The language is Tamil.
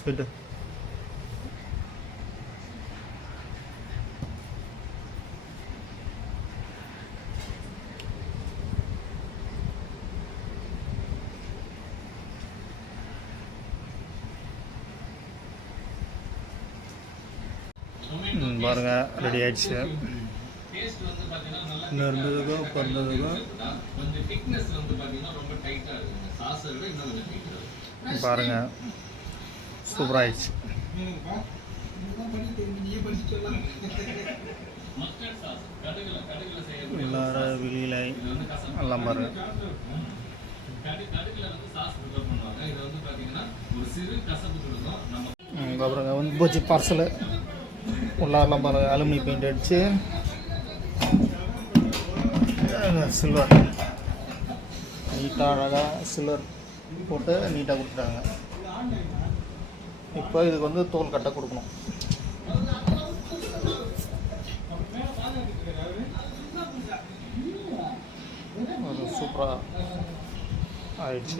ஸ்வீட்டு பாருங்க ரெடி ஆயிடுச்சு. இன்னும் இருந்ததுக்கும் இப்போ இருந்ததுக்கும் பாருங்க சூப்பராக ஆயிடுச்சு. எல்லாரும் வெளியில எல்லாம் பாருங்க. அப்புறம் வந்து போச்சு பார்சலு உள்ளாரெலாம் பாருங்க. அலுமினியம் பெயிண்ட் அடிச்சு சில்வர் நீட்டாக அழகாக சில்வர் போட்டு நீட்டாக கொடுத்துட்டாங்க. இப்போ இதுக்கு வந்து தோல் கட்டை கொடுக்கணும். அது சூப்பராக ஆயிடுச்சு.